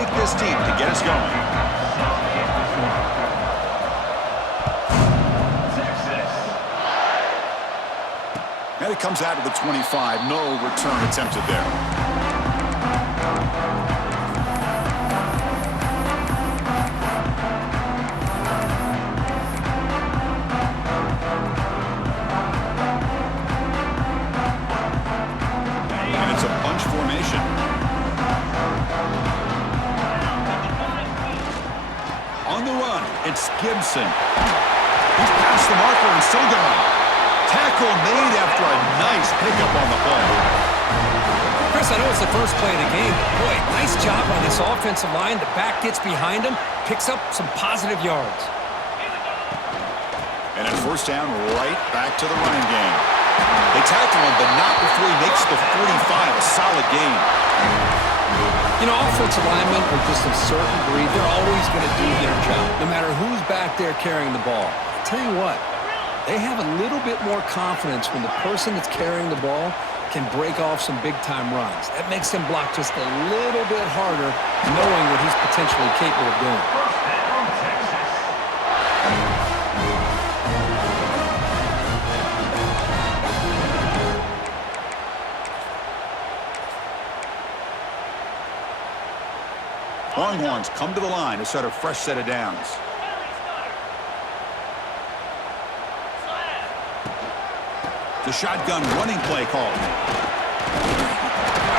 take this deep to get us going. And it comes out of the 25. No return attempted there. Formation. On the run, it's Gibson. He's past the marker and still going. Tackle made after a nice pickup on the play. Chris, I know it's the first play of the game, but boy, nice job on this offensive line. The back gets behind him, picks up some positive yards. And it's first down, right back to the running game. They tackle him, but not before he makes the 45. A solid gain. You know, offensive linemen are just a certain breed. They're always going to do their job, no matter who's back there carrying the ball. I'll tell you what, they have a little bit more confidence when the person that's carrying the ball can break off some big-time runs. That makes him block just a little bit harder, knowing what he's potentially capable of doing. Longhorns come to the line to start a fresh set of downs. The shotgun running play call.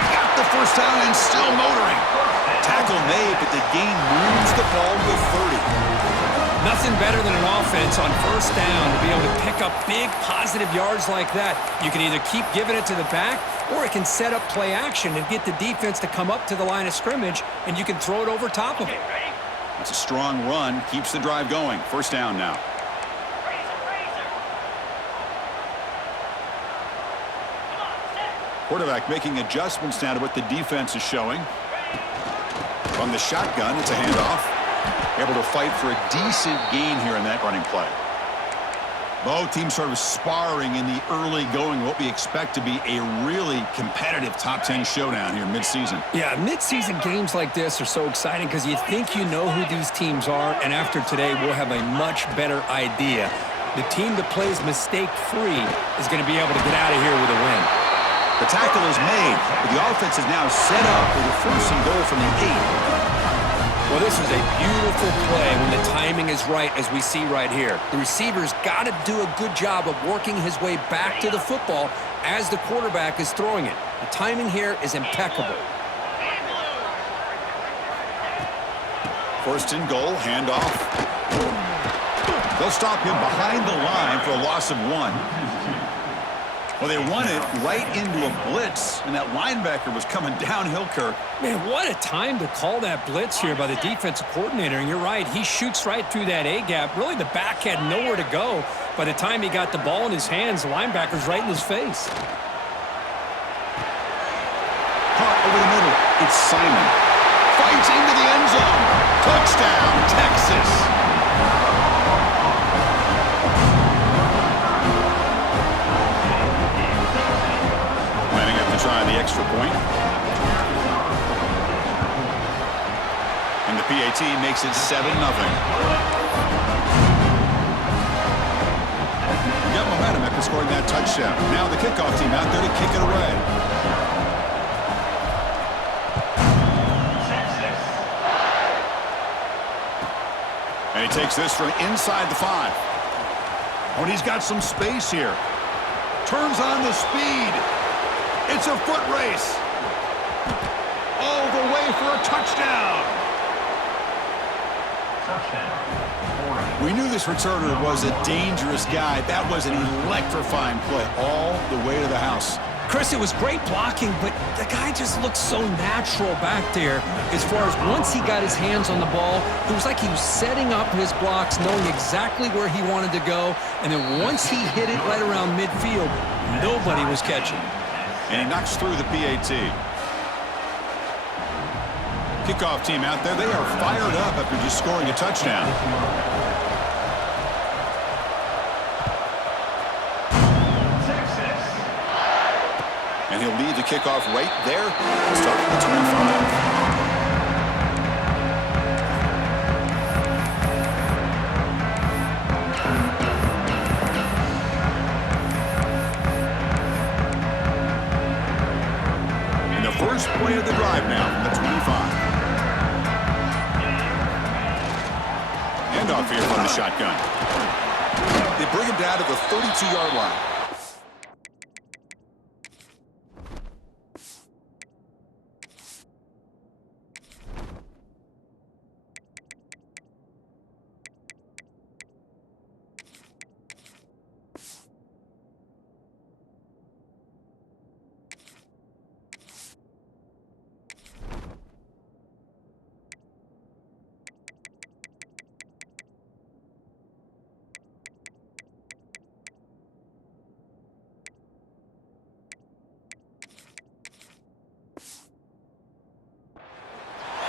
Got the first down and still motoring. Tackle made, but the gain moves the ball to 30. Nothing better than an offense on first down to be able to pick up big positive yards like that. You can either keep giving it to the back, or it can set up play action and get the defense to come up to the line of scrimmage, and you can throw it over top of it. That's a strong run. Keeps the drive going. First down now. Quarterback making adjustments now to what the defense is showing. From the shotgun, it's a handoff. Able to fight for a decent gain here in that running play. Both teams sort of sparring in the early going, what we expect to be a really competitive top 10 showdown here mid-season. Yeah, mid-season games like this are so exciting because you think you know who these teams are, and after today, we'll have a much better idea. The team that plays mistake-free is going to be able to get out of here with a win. The tackle is made, but the offense is now set up with a first and goal from the 8. Well, this is a beautiful play when the timing is right, as we see right here. The receiver's got to do a good job of working his way back to the football as the quarterback is throwing it. The timing here is impeccable. First and goal, handoff. They'll stop him behind the line for a loss of 1. Well, they run it right into a blitz, and that linebacker was coming downhill, Kirk. Man, what a time to call that blitz here by the defensive coordinator. And you're right, he shoots right through that A-gap. Really, the back had nowhere to go. By the time he got the ball in his hands, the linebacker's right in his face. Caught over the middle. It's Simon. Fights into the end zone. Touchdown, Texas. Try the extra point. And the PAT makes it 7-0. Got momentum after scoring that touchdown. Now the kickoff team out there to kick it away. And he takes this from inside the 5. Oh, and he's got some space here. Turns on the speed. It's a foot race. All the way for a touchdown. We knew this returner was a dangerous guy. That was an electrifying play all the way to the house. Chris, it was great blocking, but the guy just looked so natural back there. As far as once he got his hands on the ball, it was like he was setting up his blocks, knowing exactly where he wanted to go. And then once he hit it right around midfield, nobody was catching. And he knocks through the PAT. Kickoff team out there. They are fired up after just scoring a touchdown. And he'll lead the kickoff right there. Start from the 25. First play of the drive now from the 25. Handoff here from the shotgun. They bring him down to the 32-yard line.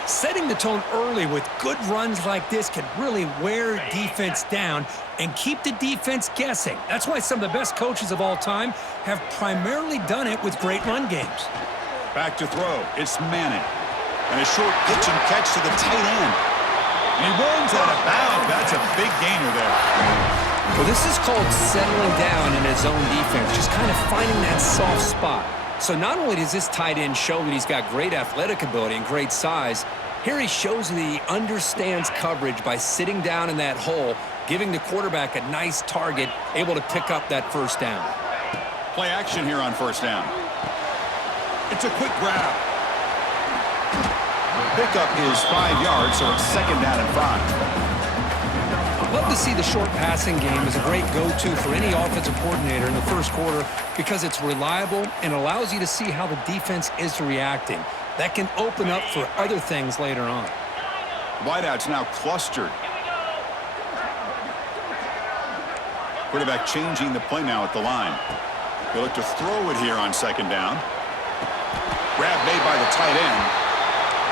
Setting the tone early with good runs like this can really wear defense down and keep the defense guessing. That's why some of the best coaches of all time have primarily done it with great run games. Back to throw. It's Manning. And a short pitch and catch to the tight end. And he runs out of bounds. That's a big gainer there. Well, this is called settling down in his own defense, just kind of finding that soft spot. So not only does this tight end show that he's got great athletic ability and great size, here he shows that he understands coverage by sitting down in that hole, giving the quarterback a nice target, able to pick up that first down. Play action here on first down. It's a quick grab. Pickup is 5 yards, so it's second down and 5. Love to see the short passing game as a great go-to for any offensive coordinator in the first quarter because it's reliable and allows you to see how the defense is reacting. That can open up for other things later on. Wideouts now clustered. Quarterback changing the play now at the line. They look to throw it here on second down. Grab made by the tight end.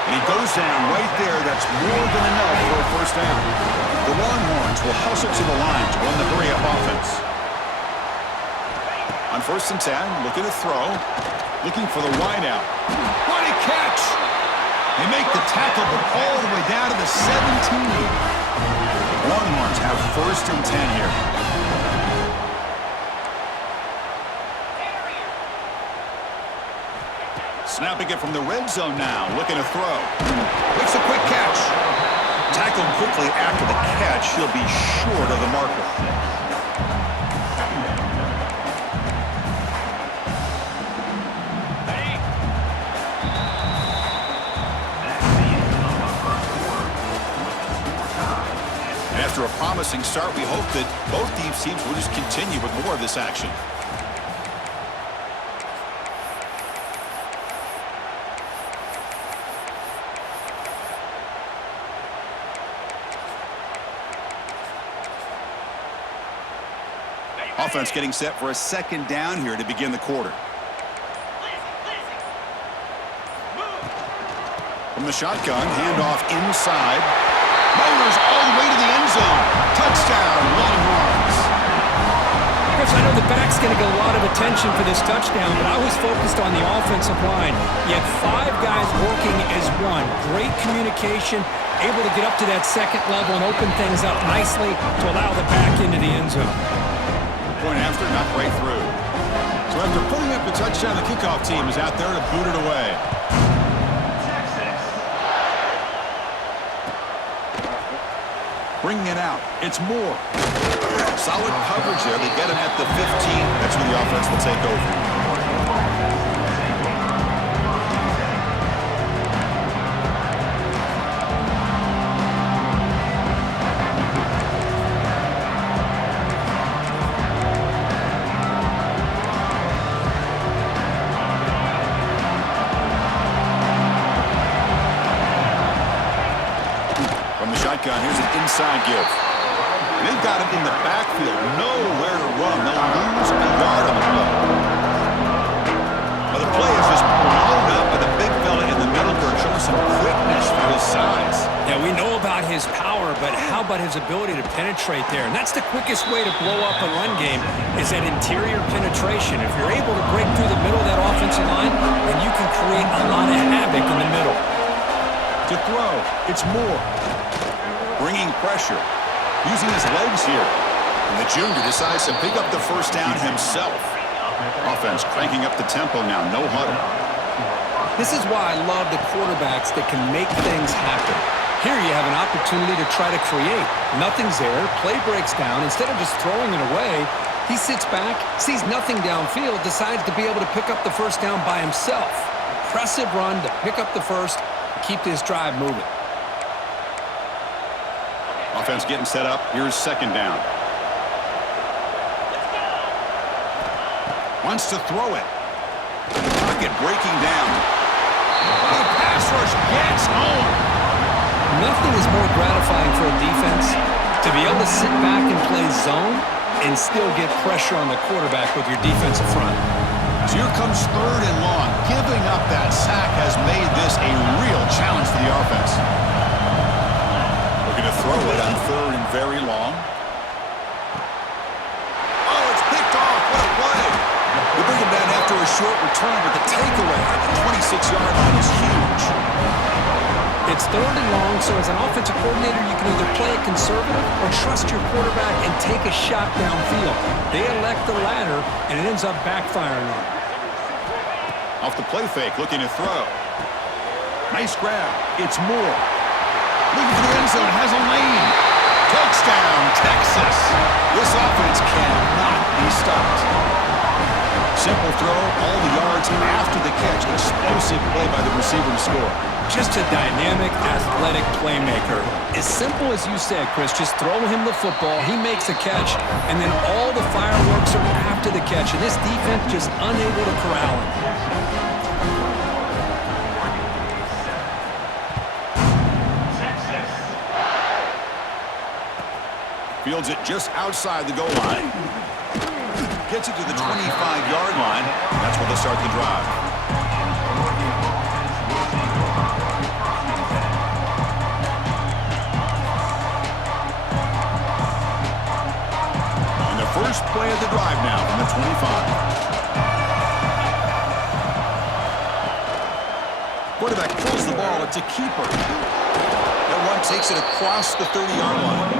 And he goes down right there. That's more than enough for a first down. The Longhorns will hustle to the line to run the hurry-up offense. On first and 10, looking to throw. Looking for the wideout. What a catch! They make the tackle, but all the way down to the 17. Longhorns have first and 10 here. Snapping it from the red zone now, looking to throw. Makes a quick catch. Tackled quickly after the catch. He'll be short of the marker. After a promising start, we hope that both these teams will just continue with more of this action. Offense getting set for a second down here to begin the quarter. From the shotgun, handoff inside. Motors all the way to the end zone. Touchdown, Longhorns. Chris, I know the back's going to get a lot of attention for this touchdown, but I was focused on the offensive line. You had 5 guys working as one. Great communication, able to get up to that second level and open things up nicely to allow the back into the end zone. Point after, not right through. So after putting up the touchdown, the kickoff team is out there to boot it away. Bringing it out. It's Moore. Solid coverage there. They get him at the 15. That's where the offense will take over. Here's an inside give. And they've got him in the backfield. Nowhere to run. They'll lose a yard on the play. Well, the play is just blown up by the big fella in the middle there, showing some quickness for his size. Yeah, we know about his power, but how about his ability to penetrate there? And that's the quickest way to blow up a run game is that interior penetration. If you're able to break through the middle of that offensive line, then you can create a lot of havoc in the middle. To throw, it's Moore. Bringing pressure, using his legs here. And the junior decides to pick up the first down himself. Offense cranking up the tempo now, no huddle. This is why I love the quarterbacks that can make things happen. Here you have an opportunity to try to create. Nothing's there, play breaks down. Instead of just throwing it away, he sits back, sees nothing downfield, decides to be able to pick up the first down by himself. Impressive run to pick up the first, keep this drive moving. Offense getting set up. Here's second down. Wants to throw it. Pocket breaking down. The pass rush gets home. Nothing is more gratifying for a defense to be able to sit back and play zone and still get pressure on the quarterback with your defensive front. So here comes third and long. Giving up that sack has made this a real challenge for the offense. Looking to throw it on third and very long. Oh, it's picked off. What a play. They bring him down after a short return, but the takeaway at the 26-yard line is huge. It's third and long, so as an offensive coordinator, you can either play it conservative or trust your quarterback and take a shot downfield. They elect the latter, and it ends up backfiring on them. Off the play fake, looking to throw. Nice grab. It's Moore. Looking for the end zone, has a lane. Touchdown, Texas. This offense cannot be stopped. Simple throw, all the yards after the catch. Explosive play by the receiver to score. Just a dynamic, athletic playmaker. As simple as you said, Chris, just throw him the football, he makes a catch, and then all the fireworks are after the catch, and this defense just unable to corral him. Fields it just outside the goal line. Gets it to the 25-yard line. That's where they'll start the drive. First play of the drive now from the 25. Quarterback pulls the ball. It's a keeper. That one takes it across the 30-yard line.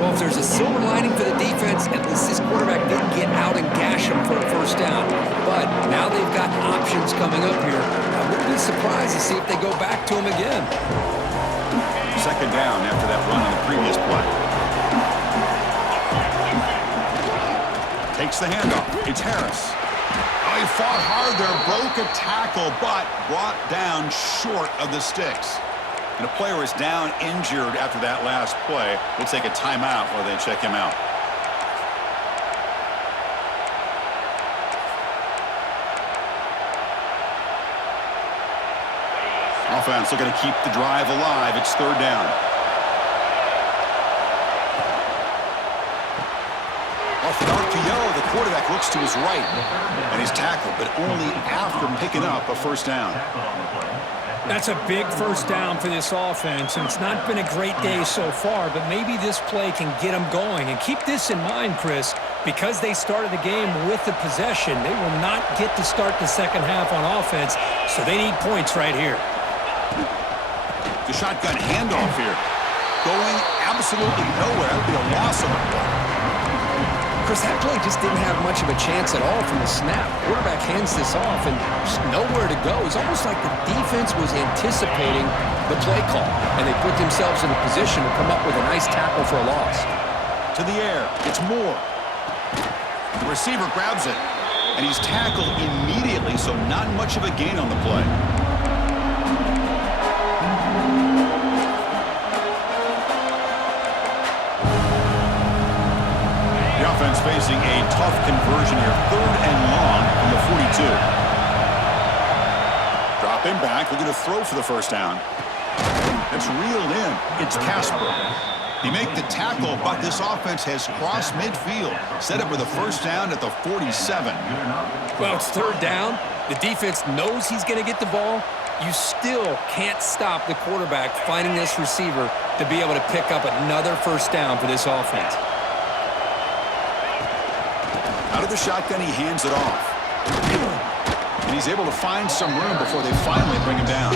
Well, if there's a silver lining for the defense, at least this quarterback didn't get out and gash him for a first down. But now they've got options coming up here. I wouldn't be surprised to see if they go back to him again. Second down after that run on the previous play. Takes the handoff. It's Harris. Oh, he fought hard there, broke a tackle, but brought down short of the sticks. And a player is down injured after that last play. We'll take a timeout while they check him out. Offense looking to keep the drive alive. It's third down. Off an RPO, the quarterback looks to his right, and he's tackled, but only after picking up a first down. That's a big first down for this offense, and it's not been a great day so far, but maybe this play can get them going. And keep this in mind, Chris, because they started the game with the possession, they will not get to start the second half on offense, so they need points right here. The shotgun handoff here. Going absolutely nowhere. That would be a loss on the play. Chris, that play just didn't have much of a chance at all from the snap. Quarterback hands this off and just nowhere to go. It's almost like the defense was anticipating the play call, and they put themselves in a position to come up with a nice tackle for a loss. To the air. It's Moore. The receiver grabs it, and he's tackled immediately, so not much of a gain on the play. Offense facing a tough conversion here. Third and long from the 42. Dropping back, looking to throw for the first down. It's reeled in. It's Casper. He made the tackle, but this offense has crossed midfield. Set up with a first down at the 47. Well, it's third down. The defense knows he's going to get the ball. You still can't stop the quarterback finding this receiver to be able to pick up another first down for this offense. Out of the shotgun, he hands it off. And he's able to find some room before they finally bring him down.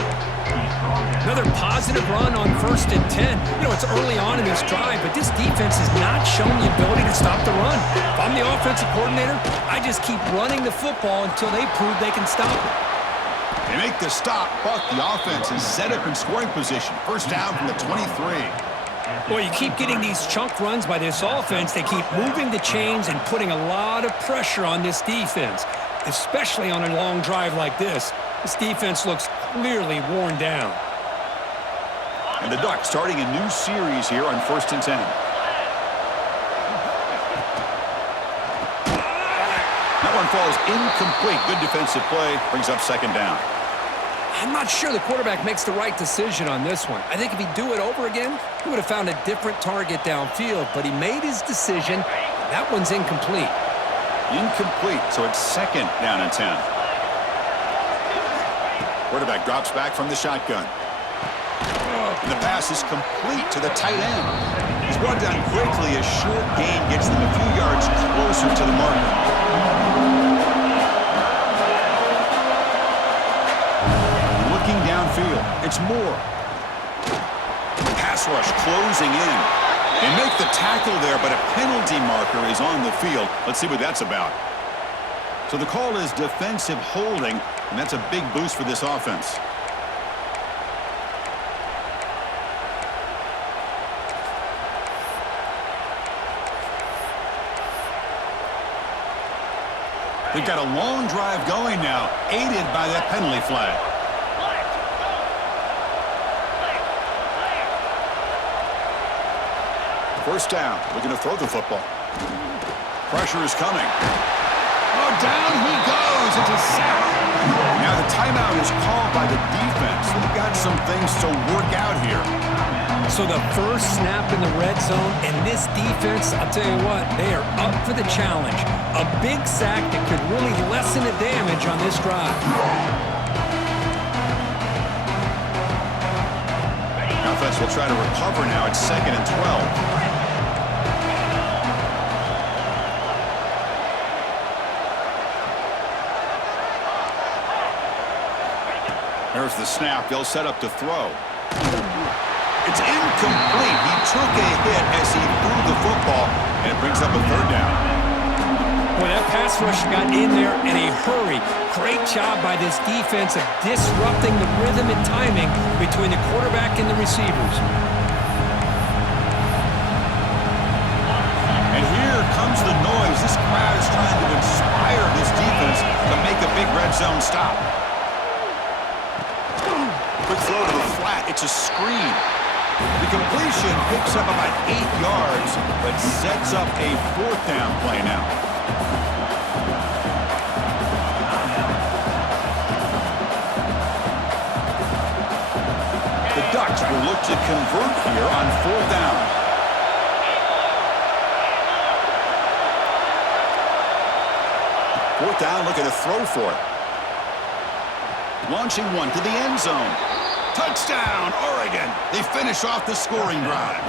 Another positive run on 1st and 10. You know, it's early on in this drive, but this defense has not shown the ability to stop the run. If I'm the offensive coordinator, I just keep running the football until they prove they can stop it. They make the stop, but the offense is set up in scoring position. First down from the 23. Well, you keep getting these chunk runs by this offense. They keep moving the chains and putting a lot of pressure on this defense, especially on a long drive like this. This defense looks clearly worn down. And the Ducks starting a new series here on 1st and 10. That one falls incomplete. Good defensive play. Brings up 2nd down. I'm not sure the quarterback makes the right decision on this one. I think if he'd do it over again, he would have found a different target downfield, but he made his decision. That one's incomplete. Incomplete, so it's 2nd down and 10. Quarterback drops back from the shotgun. And the pass is complete to the tight end. He's brought down quickly. A short gain gets them a few yards closer to the marker. Looking downfield, it's Moore. Pass rush closing in. They make the tackle there, but a penalty marker is on the field. Let's see what that's about. So the call is defensive holding, and that's a big boost for this offense. They've got a long drive going now, aided by that penalty flag. First down, looking to throw the football. Pressure is coming. Oh, down he goes. It's a sack. Now the timeout is called by the defense. They've got some things to work out here. So the first snap in the red zone, and this defense, I'll tell you what, they are up for the challenge. A big sack that could really lessen the damage on this drive. Offense will try to recover now. It's 2nd and 12. There's the snap. They'll set up to throw. It's incomplete. He took a hit as he threw the football, and it brings up a 3rd down. Boy, that pass rush got in there in a hurry. Great job by this defense of disrupting the rhythm and timing between the quarterback and the receivers. And here comes the noise. This crowd is trying to inspire this defense to make a big red zone stop. Quick throw to the flat. It's a screen. The completion picks up about 8 yards, but sets up a 4th down play now. The Ducks will look to convert here on 4th down. Fourth down, looking to throw for it. Launching one to the end zone. Touchdown, Oregon. They finish off the scoring drive.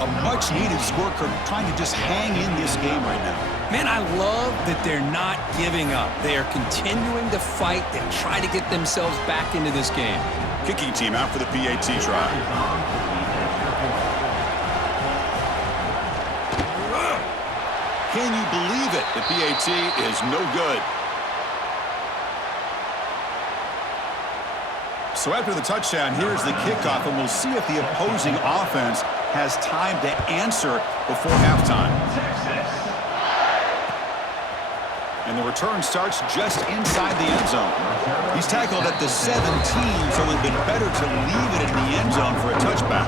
A much-needed score, trying to just hang in this game right now. Man, I love that they're not giving up. They are continuing to fight and try to get themselves back into this game. Kicking team out for the PAT try. Can you believe it? The PAT is no good. So after the touchdown, here's the kickoff, and we'll see if the opposing offense has time to answer before halftime. And the return starts just inside the end zone. He's tackled at the 17, so it would have been better to leave it in the end zone for a touchback.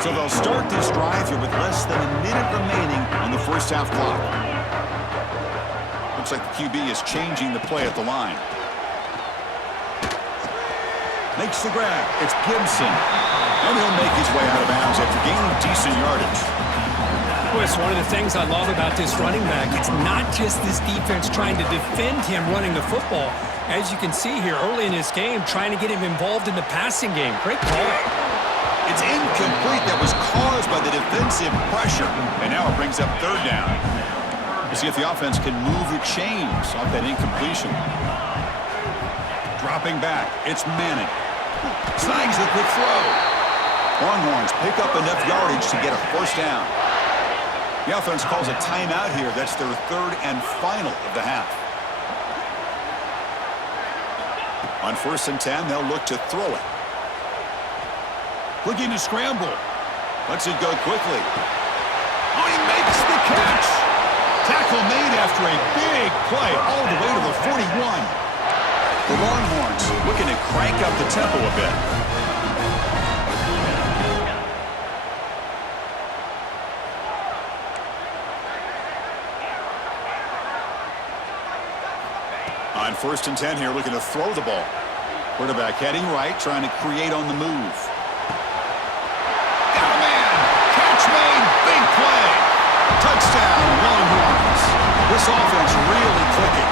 So they'll start this drive here with less than a minute remaining on the first half clock. Looks like the QB is changing the play at the line. Makes the grab. It's Gibson. And he'll make his way out of bounds after gaining decent yardage. Well, it's one of the things I love about this running back. It's not just this defense trying to defend him running the football. As you can see here early in this game, trying to get him involved in the passing game. Great call. It's incomplete. That was caused by the defensive pressure. And now it brings up 3rd down. We'll see if the offense can move the chains off that incompletion. Dropping back. It's Manning. Snags the quick throw. Longhorns pick up enough yardage to get a first down. The offense calls a timeout here. That's their third and final of the half. On 1st and 10, they'll look to throw it. Looking to scramble. Lets it go quickly. Oh, he makes the catch. Tackle made after a big play all the way to the 41. The Longhorns looking to crank up the tempo a bit. On 1st and 10 here, looking to throw the ball. Quarterback heading right, trying to create on the move. Got a man! Catch made! Big play! Touchdown, Longhorns! This offense really clicking.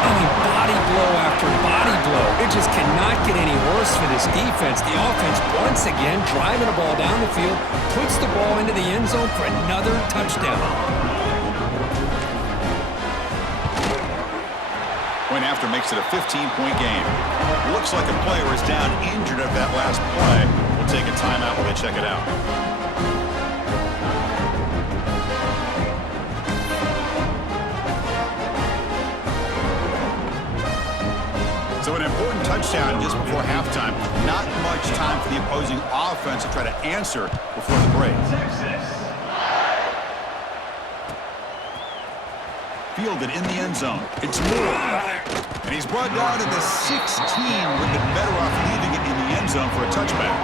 I mean, body blow after body blow. It just cannot get any worse for this defense. The offense, once again, driving the ball down the field, puts the ball into the end zone for another touchdown. Point after makes it a 15-point game. Looks like a player is down injured at that last play. We'll take a timeout while they check it out. So an important touchdown just before halftime. Not much time for the opposing offense to try to answer before the break. Fielded in the end zone. It's Moore. And he's brought down to the 16. Would have been better off leaving it in the end zone for a touchback.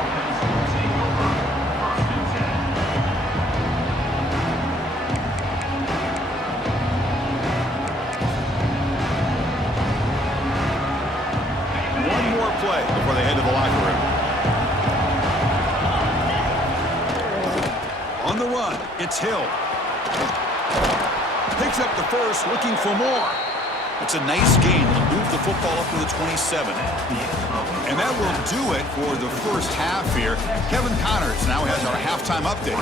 One more play before they head to the locker room. On the run, it's Hill. Picks up the first, looking for more. It's a nice gain. They'll move the football up to the 27. And that will do it for the first half here. Kevin Connors now has our halftime update.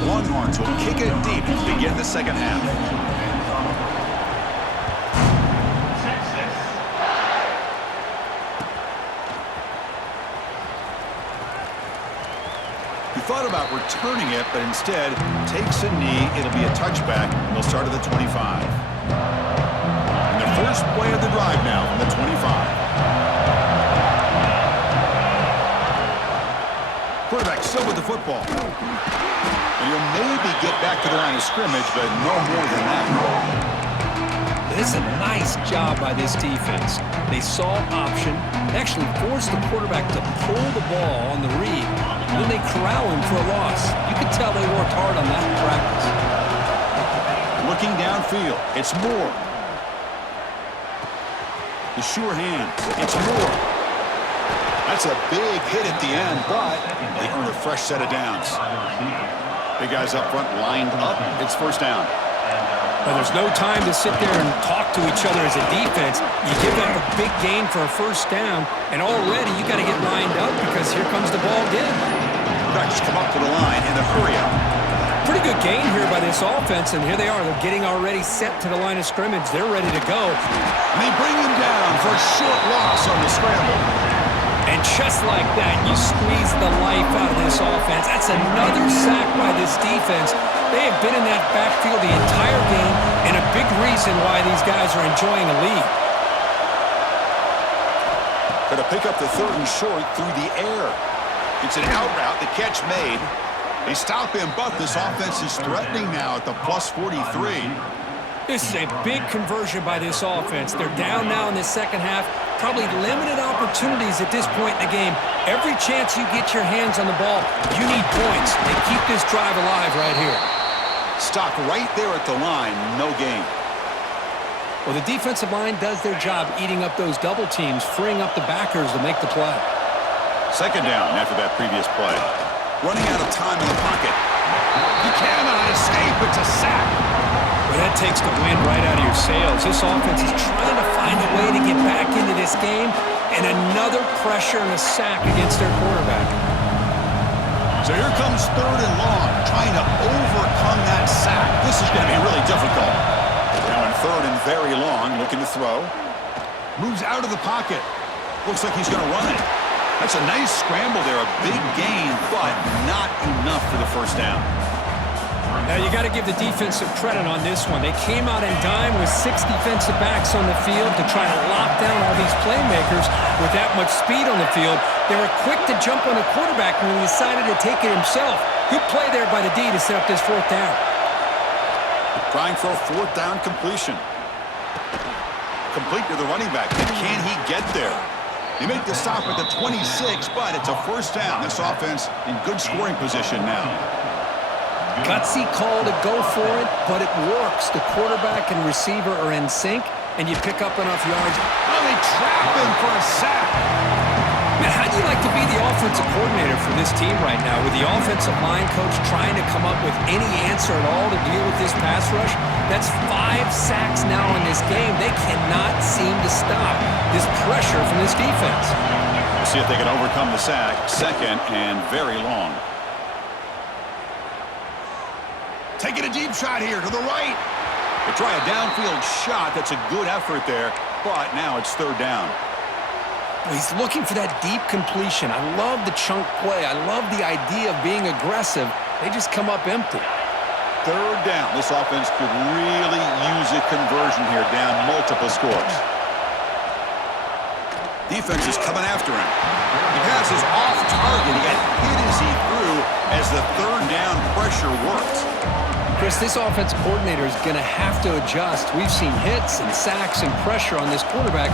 The Longhorns will kick it deep to begin the second half. Thought about returning it, but instead takes a knee. It'll be a touchback, and they'll start at the 25. And the first play of the drive now from the 25. Quarterback still with the football. And he'll maybe get back to the line of scrimmage, but no more than that. This is a nice job by this defense. They saw option, actually forced the quarterback to pull the ball on the read, and then they corral him for a loss. You can tell they worked hard on that in practice. Looking downfield, it's Moore. The sure hands, it's Moore. That's a big hit at the end, but they earn a fresh set of downs. Big guys up front lined up. It's first down. Well, there's no time to sit there and talk to each other as a defense. You give up a big gain for a first down, and already you got to get lined up because here comes the ball again. Just come up to the line in a hurry up. Pretty good gain here by this offense, and here they are. They're getting already set to the line of scrimmage. They're ready to go. And they bring him down for a short loss on the scramble. And just like that, you squeeze the life out of this offense. That's another sack by this defense. They have been in that backfield the entire game, and a big reason why these guys are enjoying a lead. Going to pick up the third and short through the air. It's an out route, the catch made. They stop him, but this offense is threatening now at the plus 43. This is a big conversion by this offense. They're down now in the second half. Probably limited opportunities at this point in the game. Every chance you get your hands on the ball, you need points. They keep this drive alive right here. Stop right there at the line, no gain. Well, the defensive line does their job eating up those double teams, freeing up the backers to make the play. Second down after that previous play. Running out of time in the pocket. He cannot escape. It's a sack. Well, that takes the wind right out of your sails. This offense is trying to find a way to get back into this game, and another pressure and a sack against their quarterback. So here comes third and long, trying to overcome that sack. This is going to be really difficult. Now in third and very long, looking to throw. Moves out of the pocket. Looks like he's going to run it. That's a nice scramble there, a big gain, but not enough for the first down. Now, you got to give the defense some credit on this one. They came out in dime with 6 defensive backs on the field to try to lock down all these playmakers with that much speed on the field. They were quick to jump on the quarterback when he decided to take it himself. Good play there by the D to set up this 4th down. Trying for a 4th down completion. Complete to the running back. And can he get there? They make the stop at the 26, but it's a 1st down. This offense in good scoring position now. Gutsy call to go for it, but it works. The quarterback and receiver are in sync, and you pick up enough yards. Oh, they trap him for a sack. Man, how do you like to be the offensive coordinator for this team right now, with the offensive line coach trying to come up with any answer at all to deal with this pass rush? That's 5 sacks now in this game. They cannot seem to stop this pressure from this defense. We'll see if they can overcome the sack. 2nd and very long. Taking a deep shot here to the right. They try a downfield shot. That's a good effort there, but now it's 3rd down. He's looking for that deep completion. I love the chunk play. I love the idea of being aggressive. They just come up empty. 3rd down. This offense could really use a conversion here, down multiple scores. Defense is coming after him. The pass is off target. He got hit as he threw as the 3rd down pressure worked. Chris, this offense coordinator is going to have to adjust. We've seen hits and sacks and pressure on this quarterback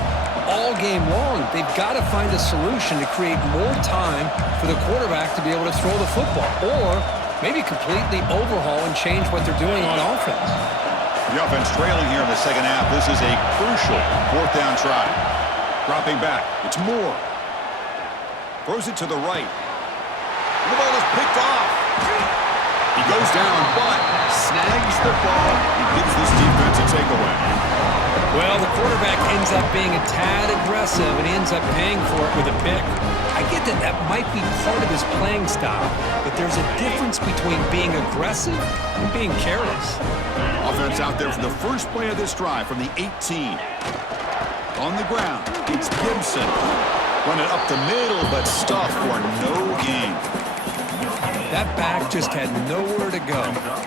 all game long. They've got to find a solution to create more time for the quarterback to be able to throw the football, or maybe completely overhaul and change what they're doing on offense. The offense trailing here in the 2nd half. This is a crucial 4th down try. Dropping back. It's Moore. Throws it to the right. The ball is picked off. He goes down, but snags the ball and gives this defense a takeaway. Well, the quarterback ends up being a tad aggressive and he ends up paying for it with a pick. I get that that might be part of his playing style, but there's a difference between being aggressive and being careless. Offense out there for the first play of this drive from the 18. On the ground, it's Gibson. Running up the middle, but stuffed for no gain. That back just had nowhere to go.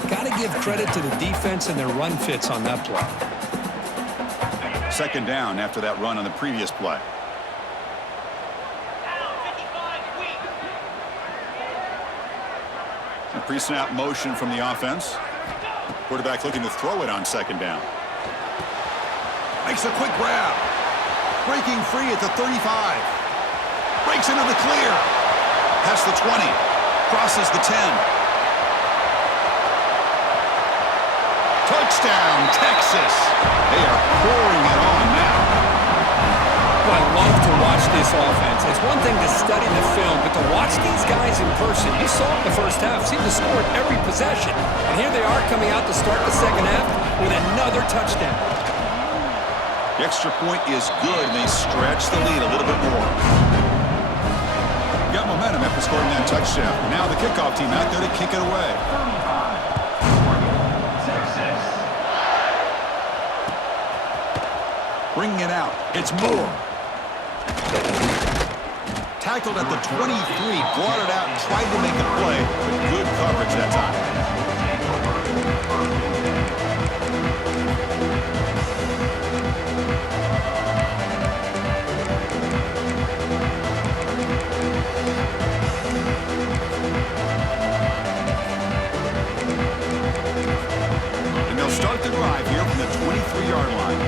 Got to give credit to the defense and their run fits on that play. 2nd down after that run on the previous play. A pre-snap motion from the offense. Quarterback looking to throw it on 2nd down. Makes a quick grab. Breaking free at the 35. Breaks into the clear. Past the 20. Crosses the 10. Touchdown, Texas. They are pouring it on now. Well, I love to watch this offense. It's one thing to study the film, but to watch these guys in person, you saw it in the first half, seemed to score at every possession. And here they are coming out to start the 2nd half with another touchdown. The extra point is good, and they stretch the lead a little bit more. Got momentum after scoring that touchdown. Now the kickoff team out there to kick it away. Bringing it out. It's Moore. Tackled at the 23, brought it out, tried to make a play, but good coverage that time. And they'll start the drive here from the 23-yard line.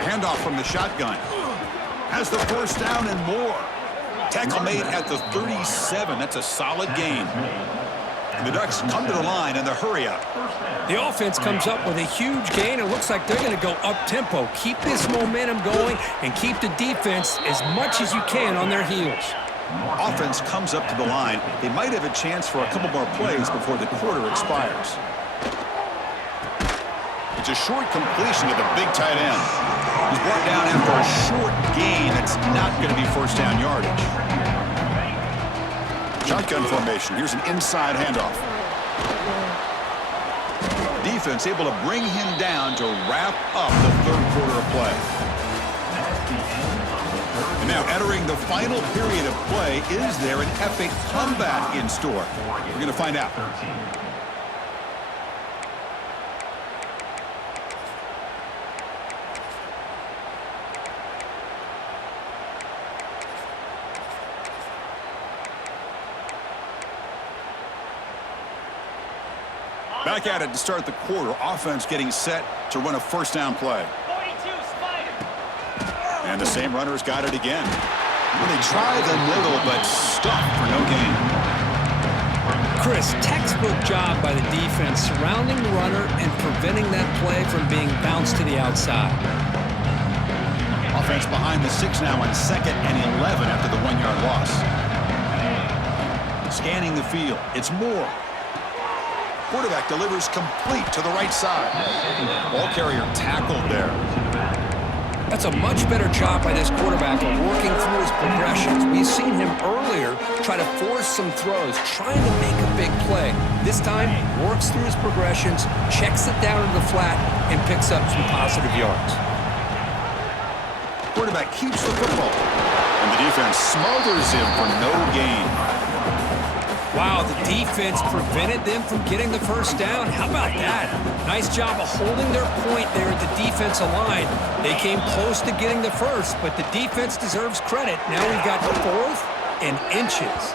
Handoff from the shotgun. Has the 1st down and more. Tackle made at the 37. That's a solid gain. And the Ducks come to the line in the hurry-up. The offense comes up with a huge gain. It looks like they're going to go up-tempo. Keep this momentum going and keep the defense as much as you can on their heels. Offense comes up to the line. They might have a chance for a couple more plays before the quarter expires. It's a short completion to the big tight end. He's brought down after a short gain. It's not going to be 1st down yardage. Shotgun formation. Here's an inside handoff. Defense able to bring him down to wrap up the third quarter of play. And now entering the final period of play, is there an epic comeback in store? We're going to find out. Back at it to start the quarter. Offense getting set to run a first down play. 42, Spider. And the same runner's got it again. Well, they try the middle, but stuck for no gain. Chris, textbook job by the defense surrounding the runner and preventing that play from being bounced to the outside. Offense behind the 6 now on 2nd and 11 after the 1-yard loss. Scanning the field. It's Moore. Quarterback delivers complete to the right side. Ball carrier tackled there. That's a much better job by this quarterback of working through his progressions. We've seen him earlier try to force some throws, trying to make a big play. This time, works through his progressions, checks it down into the flat, and picks up some positive yards. Quarterback keeps the football, and the defense smothers him for no gain. Wow, the defense prevented them from getting the first down. How about that? Nice job of holding their point there at the defensive line. They came close to getting the first, but the defense deserves credit. Now we've got 4th and inches.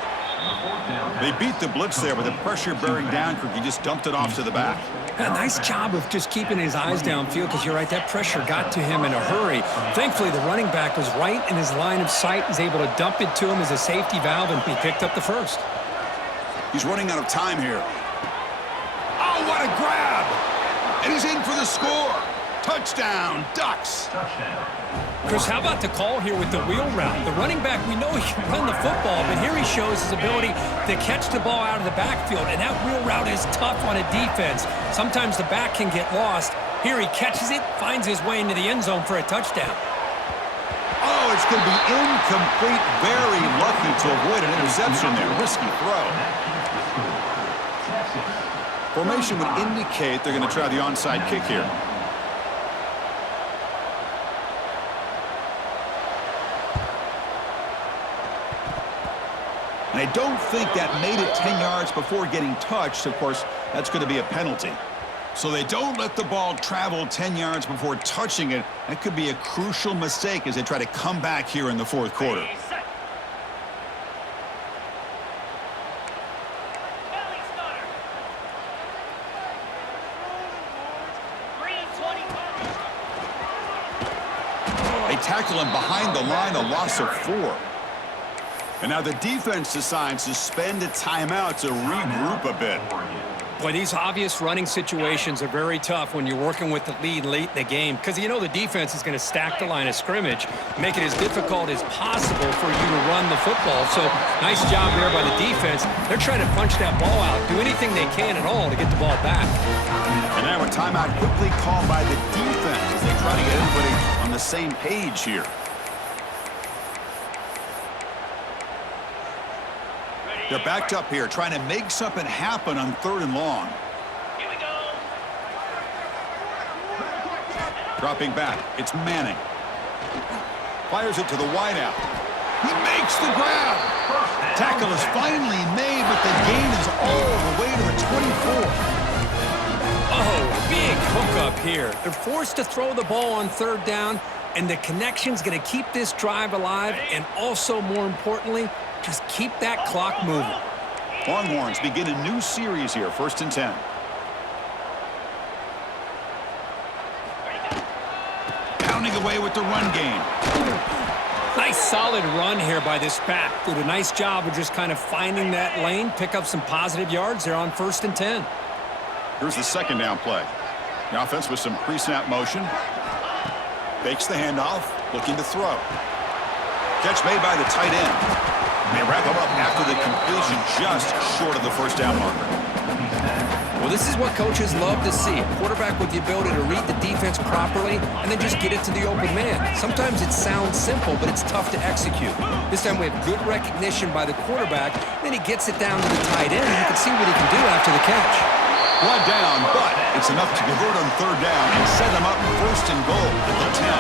They beat the blitz there with the pressure bearing down. He just dumped it off to the back. A nice job of just keeping his eyes downfield because you're right, that pressure got to him in a hurry. Thankfully, the running back was right in his line of sight. He's able to dump it to him as a safety valve, and he picked up the first. He's running out of time here. Oh, what a grab! And he's in for the score. Touchdown, Ducks. Chris, how about the call here with the wheel route? The running back, we know he can run the football, but here he shows his ability to catch the ball out of the backfield, and that wheel route is tough on a defense. Sometimes the back can get lost. Here he catches it, finds his way into the end zone for a touchdown. Oh, it's going to be incomplete. Very lucky to avoid an interception there. Risky throw. Formation would indicate they're going to try the onside kick here. And I don't think that made it 10 yards before getting touched. Of course, that's going to be a penalty. So they don't let the ball travel 10 yards before touching it. That could be a crucial mistake as they try to come back here in the fourth quarter. They tackle him behind the line, a loss of 4. And now the defense decides to spend a timeout to regroup a bit. Boy, these obvious running situations are very tough when you're working with the lead late in the game because you know the defense is going to stack the line of scrimmage, make it as difficult as possible for you to run the football. So nice job there by the defense. They're trying to punch that ball out, do anything they can at all to get the ball back. And now a timeout quickly called by the defense as they try to get everybody on the same page here. They're backed up here, trying to make something happen on 3rd and long. Here we go. Dropping back, it's Manning. Fires it to the wideout. He makes the grab. Tackle is finally made, but the gain is all the way to the 24. Oh, big hookup here. They're forced to throw the ball on 3rd down, and the connection's going to keep this drive alive, and also, more importantly, just keep that clock moving. Longhorns begin a new series here, 1st and 10. Pounding away with the run game. Nice solid run here by this back. Did a nice job of just kind of finding that lane, pick up some positive yards there on 1st and 10. Here's the 2nd down play. The offense with some pre-snap motion. Fakes the handoff, looking to throw. Catch made by the tight end. They wrap him up after the completion, just short of the 1st down marker. Well, this is what coaches love to see. A quarterback with the ability to read the defense properly and then just get it to the open man. Sometimes it sounds simple, but it's tough to execute. This time we have good recognition by the quarterback. Then he gets it down to the tight end, and you can see what he can do after the catch. Brought down, but it's enough to convert on third down and set them up first and goal at the 10.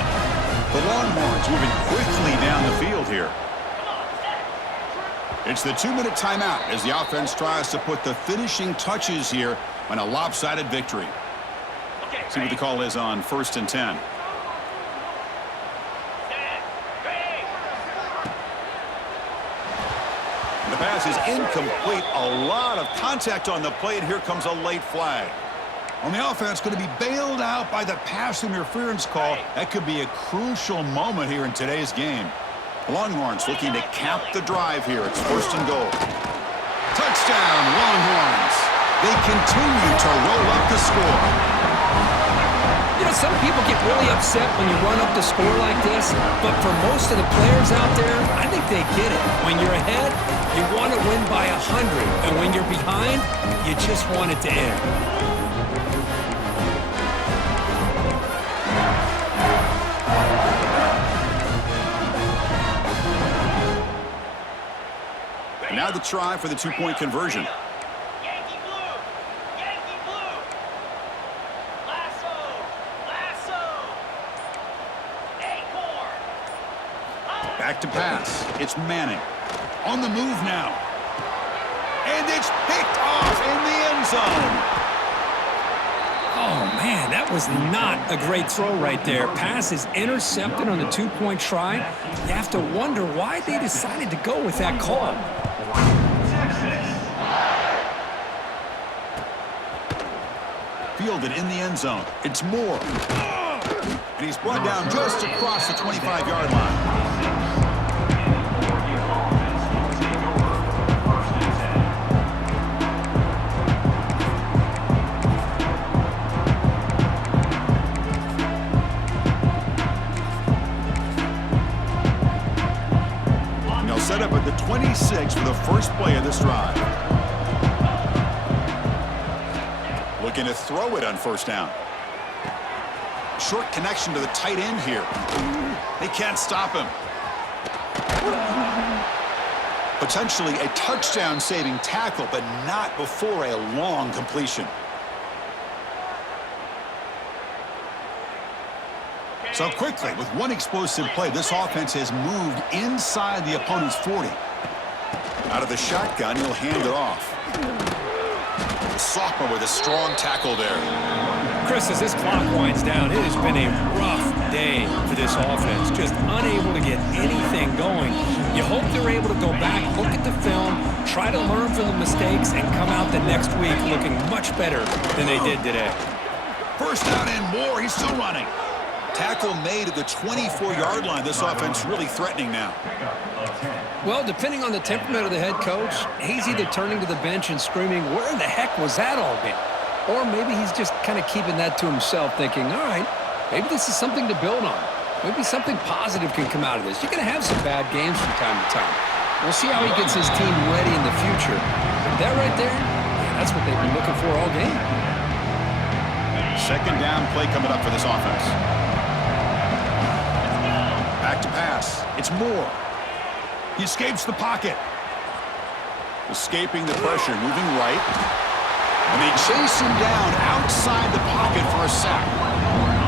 The Longhorns moving quickly down the field here. It's the 2-minute timeout as the offense tries to put the finishing touches here on a lopsided victory. See what the call is on first and 10. The pass is incomplete. A lot of contact on the play, and here comes a late flag. On the offense, going to be bailed out by the pass interference call. That could be a crucial moment here in today's game. The Longhorns looking to cap the drive here. It's first and goal. Touchdown, Longhorns. They continue to roll up the score. You know, some people get really upset when you run up the score like this, but for most of the players out there, I think they get it. When you're ahead, you want to win by 100, and when you're behind, you just want it to end. Now the try for the two-point conversion. Yankee blue! Yankee blue! Lasso! Lasso! Acorn! Back to pass. It's Manning. On the move now. And it's picked off in the end zone. Oh, man, that was not a great throw right there. Pass is intercepted on the two-point try. You have to wonder why they decided to go with that call. Fielded in the end zone. It's Moore. And he's brought down just across the 25-yard line. And they'll set up at the 26 for the first play of this drive. Looking to throw it on first down. Short connection to the tight end here. They can't stop him. Potentially a touchdown-saving tackle, but not before a long completion. So quickly, with one explosive play, this offense has moved inside the opponent's 40. Out of the shotgun, he'll hand it off. The sophomore with a strong tackle there. Chris, as this clock winds down, it has been a rough day for this offense. Just unable to get anything going. You hope they're able to go back, look at the film, try to learn from the mistakes, and come out the next week looking much better than they did today. First down and more. He's still running. Tackle made at the 24-yard line. This offense really threatening now. Well, depending on the temperament of the head coach, he's either turning to the bench and screaming, where in the heck was that all been? Or maybe he's just kind of keeping that to himself, thinking, all right, maybe this is something to build on. Maybe something positive can come out of this. You're going to have some bad games from time to time. We'll see how he gets his team ready in the future. But that right there, that's what they've been looking for all game. Second down play coming up for this offense. Back to pass. It's Moore. He escapes the pocket. Escaping the pressure, moving right. And they chase him down outside the pocket for a sack.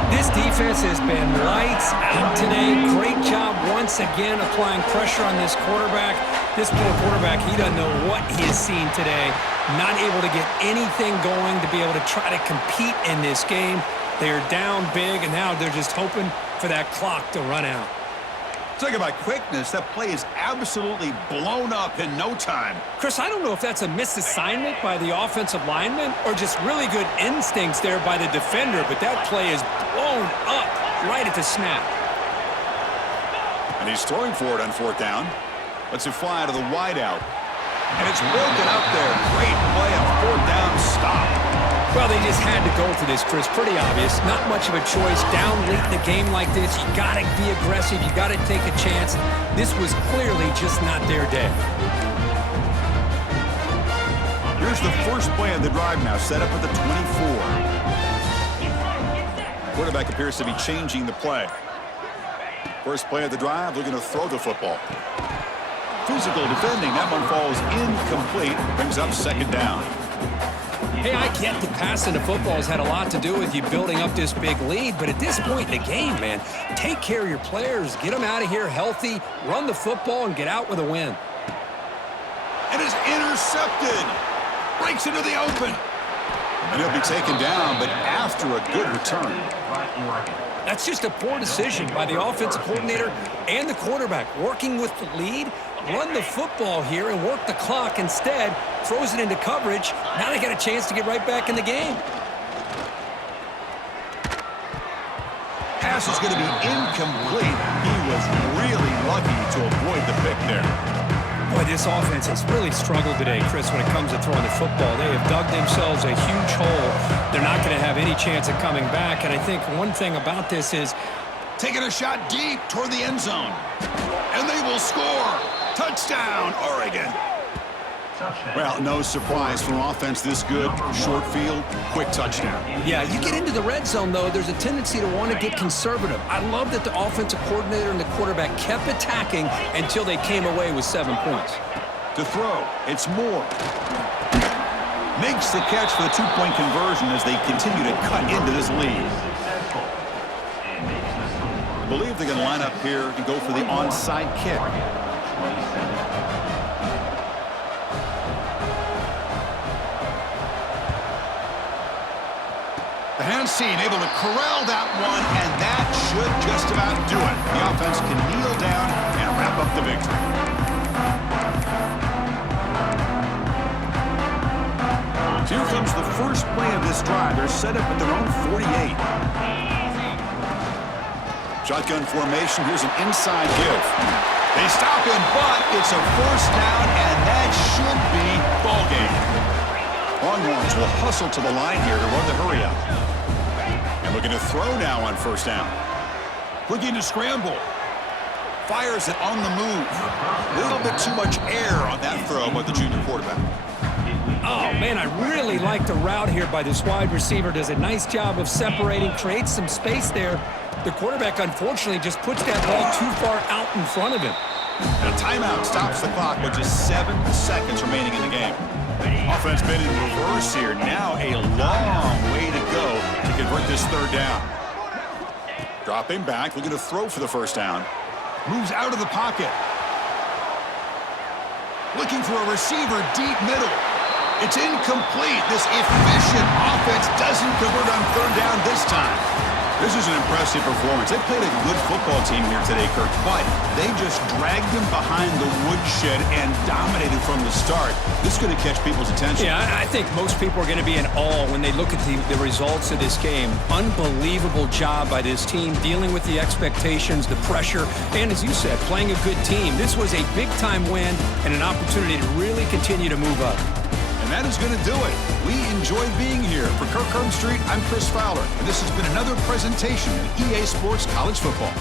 This defense has been lights out today. Great job once again applying pressure on this quarterback. This poor quarterback, he doesn't know what he has seen today. Not able to get anything going to be able to try to compete in this game. They're down big, and now they're just hoping for that clock to run out. Talk about quickness. That play is absolutely blown up in no time. Chris, I don't know if that's a misassignment by the offensive lineman or just really good instincts there by the defender, but that play is blown up right at the snap. And he's throwing for it on fourth down. Lets it fly to the wideout. And it's broken up there. Great play, a fourth down stop. Well, they just had to go for this, Chris. Pretty obvious. Not much of a choice. Down late in the game like this, you got to be aggressive. You got to take a chance. This was clearly just not their day. Here's the first play of the drive now, set up at the 24. Quarterback appears to be changing the play. First play of the drive, looking to throw the football. Physical defending. That one falls incomplete. Brings up second down. Hey, I get that passing the football has had a lot to do with you building up this big lead, but at this point in the game, man, take care of your players, get them out of here healthy, run the football, and get out with a win. And is intercepted. Breaks into the open. And he'll be taken down, but after a good return. That's just a poor decision by the offensive coordinator and the quarterback. Working with the lead, run the football here and work the clock instead. Throws it into coverage. Now they got a chance to get right back in the game. Pass is going to be incomplete. He was really lucky to avoid the pick there. Boy, this offense has really struggled today, Chris, when it comes to throwing the football. They have dug themselves a huge hole. They're not going to have any chance of coming back. And I think one thing about this is taking a shot deep toward the end zone. And they will score. Touchdown, Oregon. Well, no surprise for an offense this good. Short field, quick touchdown. Yeah, you get into the red zone, though, there's a tendency to want to get conservative. I love that the offensive coordinator and the quarterback kept attacking until they came away with 7 points. To throw, it's Moore. Makes the catch for the two-point conversion as they continue to cut into this lead. I believe they're going to line up here and go for the onside kick. The hand scene able to corral that one, and that should just about do it. The offense can kneel down and wrap up the victory. Here comes the first play of this drive. They're set up at their own 48. Shotgun formation. Here's an inside give. They stop him, but it's a first down, and that should be ball game. Longhorns will hustle to the line here to run the hurry up. And looking to throw now on first down. Looking to scramble. Fires it on the move. A little bit too much air on that throw by the junior quarterback. Oh, man, I really like the route here by this wide receiver. Does a nice job of separating, creates some space there. The quarterback, unfortunately, just puts that ball too far out in front of him. And a timeout stops the clock with just 7 seconds remaining in the game. Offense been in reverse here. Now a long way to go to convert this third down. Dropping back, looking to throw for the first down. Moves out of the pocket. Looking for a receiver deep middle. It's incomplete. This efficient offense doesn't convert on third down this time. This is an impressive performance. They played a good football team here today, Kirk, but they just dragged them behind the woodshed and dominated from the start. This is going to catch people's attention. Yeah, I think most people are going to be in awe when they look at the results of this game. Unbelievable job by this team, dealing with the expectations, the pressure, and as you said, playing a good team. This was a big-time win and an opportunity to really continue to move up. And that is going to do it. We enjoyed being here. For Kirk Herbstreit, I'm Chris Fowler, and this has been another presentation of EA Sports College Football.